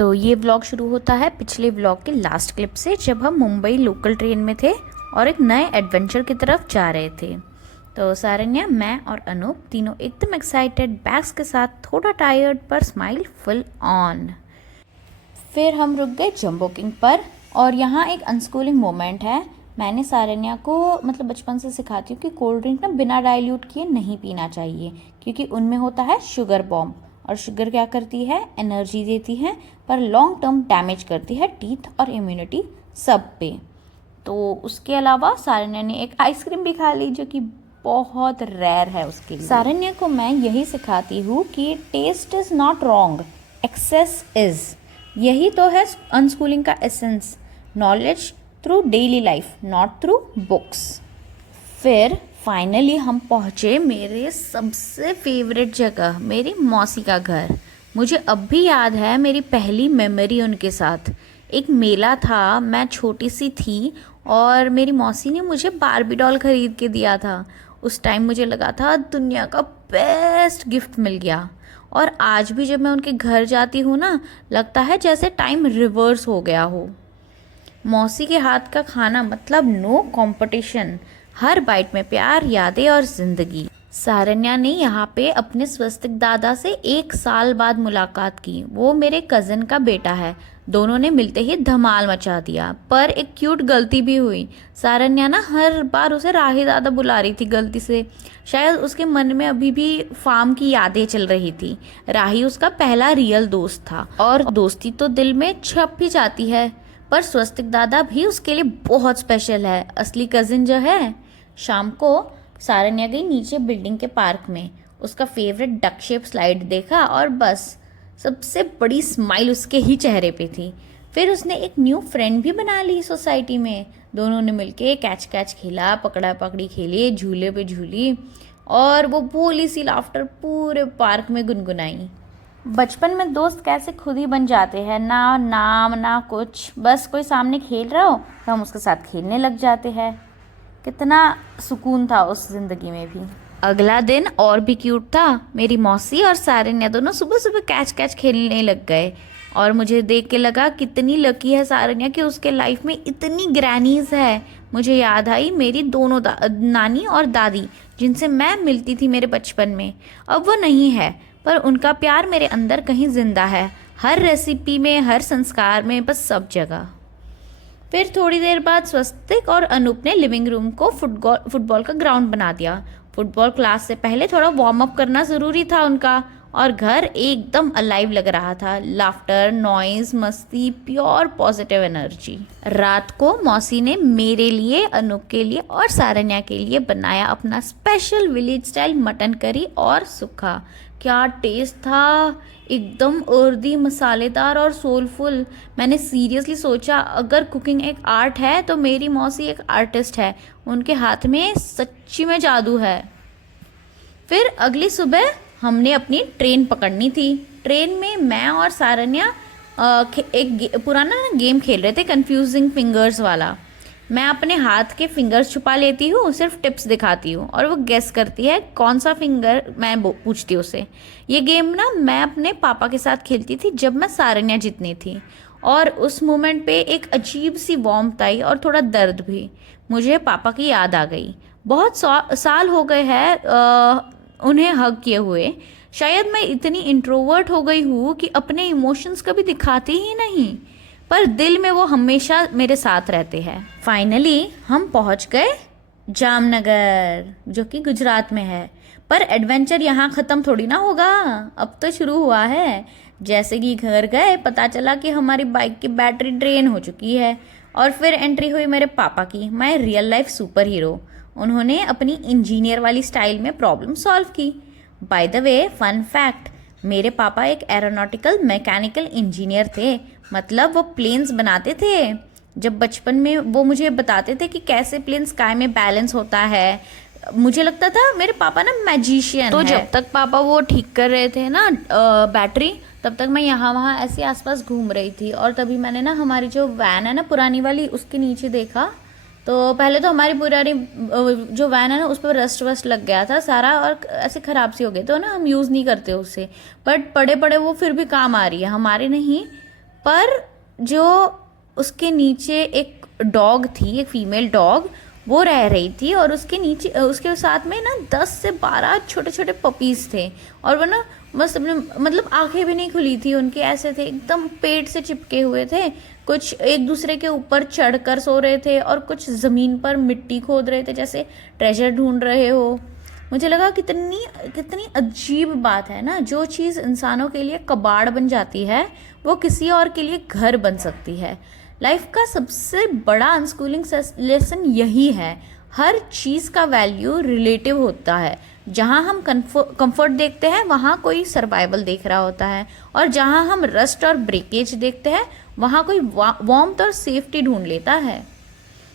तो ये व्लॉग शुरू होता है पिछले व्लॉग के लास्ट क्लिप से, जब हम मुंबई लोकल ट्रेन में थे और एक नए एडवेंचर की तरफ जा रहे थे। तो सारन्या, मैं और अनूप तीनों एकदम एक्साइटेड, बैग्स के साथ, थोड़ा टायर्ड पर स्माइल फुल ऑन। फिर हम रुक गए जंबो किंग पर, और यहाँ एक अनस्कूलिंग मोमेंट है। मैंने सारन्या को बचपन से सिखाती हूँ कि कोल्ड ड्रिंक ना बिना डाइल्यूट किए नहीं पीना चाहिए, क्योंकि उनमें होता है शुगर बॉम्ब, और शुगर क्या करती है, एनर्जी देती है, पर लॉन्ग टर्म डैमेज करती है टीथ और इम्यूनिटी सब पे। तो उसके अलावा सारन्या ने एक आइसक्रीम भी खा ली, जो कि बहुत रेयर है उसके लिए। सारन्या को मैं यही सिखाती हूँ कि taste is not wrong, excess is. यही तो है अनस्कूलिंग का essence, knowledge through daily life, not through books. फिर फाइनली हम पहुँचे मेरे सबसे फेवरेट जगह, मेरी मौसी का घर। मुझे अब भी याद है मेरी पहली मेमोरी उनके साथ। एक मेला था, मैं छोटी सी थी और मेरी मौसी ने मुझे बारबी डॉल खरीद के दिया था। उस टाइम मुझे लगा था दुनिया का बेस्ट गिफ्ट मिल गया। और आज भी जब मैं उनके घर जाती हूँ ना, लगता है जैसे टाइम रिवर्स हो गया हो। मौसी के हाथ का खाना मतलब नो कंपटीशन, हर बाइट में प्यार, यादें और जिंदगी। सारन्या ने यहाँ पे अपने स्वस्तिक दादा से 1 साल बाद मुलाकात की। वो मेरे कज़न का बेटा है। दोनों ने मिलते ही धमाल मचा दिया, पर एक क्यूट गलती भी हुई। सारन्या ना हर बार उसे राही दादा बुला रही थी गलती से। शायद उसके मन में अभी भी फार्म की यादें चल रही थी। राही उसका पहला रियल दोस्त था, और दोस्ती तो दिल में छप ही जाती है, पर स्वस्तिक दादा भी उसके लिए बहुत स्पेशल है, असली कज़िन जो है। शाम को सारन्या गई नीचे बिल्डिंग के पार्क में, उसका फेवरेट डक शेप स्लाइड देखा, और बस सबसे बड़ी स्माइल उसके ही चेहरे पे थी। फिर उसने एक न्यू फ्रेंड भी बना ली सोसाइटी में। दोनों ने मिलके कैच कैच खेला, पकड़ा पकड़ी खेली, झूले पे झूली, और वो भोली सी लाफ्टर पूरे पार्क में गुनगुनाई। बचपन में दोस्त कैसे खुद ही बन जाते हैं, ना नाम ना कुछ, बस कोई सामने खेल रहा हो तो हम उसके साथ खेलने लग जाते हैं। कितना सुकून था उस जिंदगी में भी। अगला दिन और भी क्यूट था। मेरी मौसी और सारन्या दोनों सुबह सुबह कैच कैच खेलने लग गए, और मुझे देख के लगा कितनी लकी है सारन्या कि उसके लाइफ में इतनी ग्रैनीज है। मुझे याद आई मेरी दोनों नानी और दादी, जिनसे मैं मिलती थी मेरे बचपन में। अब वो नहीं है, पर उनका प्यार मेरे अंदर कहीं जिंदा है, हर रेसिपी में, हर संस्कार में, बस सब जगह। फिर थोड़ी देर बाद स्वस्तिक और अनूप ने लिविंग रूम को फुटबॉल का ग्राउंड बना दिया। फुटबॉल क्लास से पहले थोड़ा वार्म अप करना ज़रूरी था उनका, और घर एकदम अलाइव लग रहा था। लाफ्टर, नॉइज़, मस्ती, प्योर पॉजिटिव एनर्जी। रात को मौसी ने मेरे लिए, अनूप के लिए और सारन्या के लिए बनाया अपना special village style mutton curry और सूखा। क्या टेस्ट था, एकदम अर्दी, मसालेदार और सोलफुल। मैंने सीरियसली सोचा, अगर कुकिंग एक आर्ट है तो मेरी मौसी एक आर्टिस्ट है। उनके हाथ में सच्ची में जादू है। फिर अगली सुबह हमने अपनी ट्रेन पकड़नी थी। ट्रेन में मैं और सारन्या एक पुराना गेम खेल रहे थे, कंफ्यूजिंग फिंगर्स वाला। मैं अपने हाथ के फिंगर्स छुपा लेती हूँ, सिर्फ टिप्स दिखाती हूँ, और वो गेस करती है कौन सा फिंगर मैं पूछती हूँ उसे। ये गेम ना मैं अपने पापा के साथ खेलती थी जब मैं सारन्या जितनी थी, और उस मोमेंट पे एक अजीब सी वार्मथ आई और थोड़ा दर्द भी। मुझे पापा की याद आ गई। बहुत साल हो गए हैं उन्हें हग किए हुए। शायद मैं इतनी इंट्रोवर्ट हो गई हूँ कि अपने इमोशंस कभी दिखाती ही नहीं, पर दिल में वो हमेशा मेरे साथ रहते हैं। फाइनली हम पहुंच गए जामनगर, जो कि गुजरात में है। पर एडवेंचर यहाँ ख़त्म थोड़ी ना होगा, अब तो शुरू हुआ है। जैसे कि घर गए, पता चला कि हमारी बाइक की बैटरी ड्रेन हो चुकी है, और फिर एंट्री हुई मेरे पापा की, my real life super hero. उन्होंने अपनी इंजीनियर वाली स्टाइल में प्रॉब्लम सॉल्व की। By the way, fun fact, मेरे पापा एक एरोनॉटिकल मैकेनिकल इंजीनियर थे, मतलब वो प्लेन्स बनाते थे। जब बचपन में वो मुझे बताते थे कि कैसे प्लेन स्काई में बैलेंस होता है, मुझे लगता था मेरे पापा ना मैजिशियन है। जब तक पापा वो ठीक कर रहे थे ना बैटरी, तब तक मैं यहाँ वहाँ ऐसे आसपास घूम रही थी। और तभी मैंने ना हमारी जो वैन है ना पुरानी वाली, उसके नीचे देखा। तो पहले तो हमारी पुरानी जो वैन है ना, उस पर रस्ट वस्ट लग गया था सारा, और ऐसे ख़राब सी हो गई, तो ना हम यूज़ नहीं करते उससे। बट पड़े पड़े वो फिर भी काम आ रही है, हमारे नहीं पर जो उसके नीचे एक डॉग थी, एक फीमेल डॉग, वो रह रही थी और उसके नीचे उसके साथ में ना 10 से 12 छोटे छोटे पपीज़ थे। और वो ना बस अपने मतलब आंखें भी नहीं खुली थी उनके, ऐसे थे एकदम पेट से चिपके हुए थे। कुछ एक दूसरे के ऊपर चढ़कर सो रहे थे और कुछ ज़मीन पर मिट्टी खोद रहे थे जैसे ट्रेजर ढूंढ रहे हो। मुझे लगा कितनी कितनी अजीब बात है ना, जो चीज़ इंसानों के लिए कबाड़ बन जाती है वो किसी और के लिए घर बन सकती है। लाइफ का सबसे बड़ा अनस्कूलिंग लेसन यही है, हर चीज़ का वैल्यू रिलेटिव होता है। जहाँ हम कंफर्ट देखते हैं वहाँ कोई सर्वाइवल देख रहा होता है, और जहाँ हम रस्ट और ब्रेकेज देखते हैं वहाँ कोई वार्मथ और सेफ्टी ढूंढ लेता है।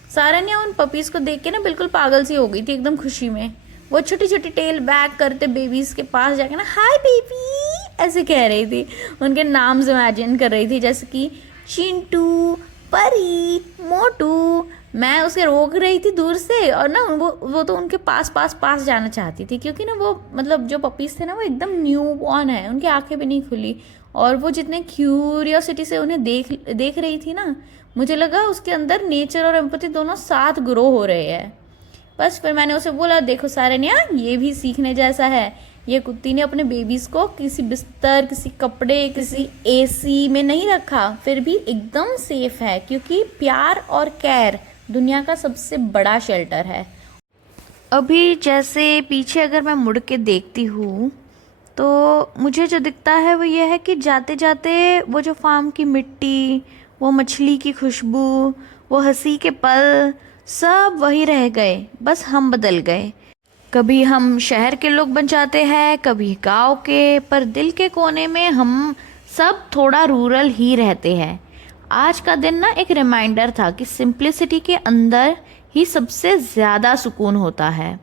सारन्या उन पपीज़ को देख के ना बिल्कुल पागल सी हो गई थी एकदम खुशी में। वो छोटी छोटी टेल बैक करते बेबीज़ के पास जाके ना हाय बेबी ऐसे कह रही थी, उनके नाम्स इमेजिन कर रही थी जैसे कि चिंटू, परी, मोटू। मैं उसे रोक रही थी दूर से, और ना वो तो उनके पास जाना चाहती थी, क्योंकि ना वो मतलब जो पपीज़ थे ना वो एकदम न्यू बॉर्न है, उनकी आंखें भी नहीं खुली, और वो जितने क्यूरियोसिटी से उन्हें देख रही थी ना, मुझे लगा उसके अंदर नेचर और एम्पैथी दोनों साथ ग्रो हो रहे हैं। बस फिर मैंने उसे बोला, देखो सारन्या, ये भी सीखने जैसा है। ये कुत्ती ने अपने बेबीज़ को किसी बिस्तर, किसी कपड़े, किसी एसी में नहीं रखा, फिर भी एकदम सेफ है, क्योंकि प्यार और केयर दुनिया का सबसे बड़ा शेल्टर है। अभी जैसे पीछे अगर मैं मुड़ के देखती हूँ तो मुझे जो दिखता है वो ये है कि जाते जाते वो जो फार्म की मिट्टी, वो मछली की खुशबू, वो हंसी के पल, सब वही रह गए, बस हम बदल गए। कभी हम शहर के लोग बन जाते हैं, कभी गांव के, पर दिल के कोने में हम सब थोड़ा रूरल ही रहते हैं। आज का दिन ना एक रिमाइंडर था कि सिंप्लिसिटी के अंदर ही सबसे ज़्यादा सुकून होता है।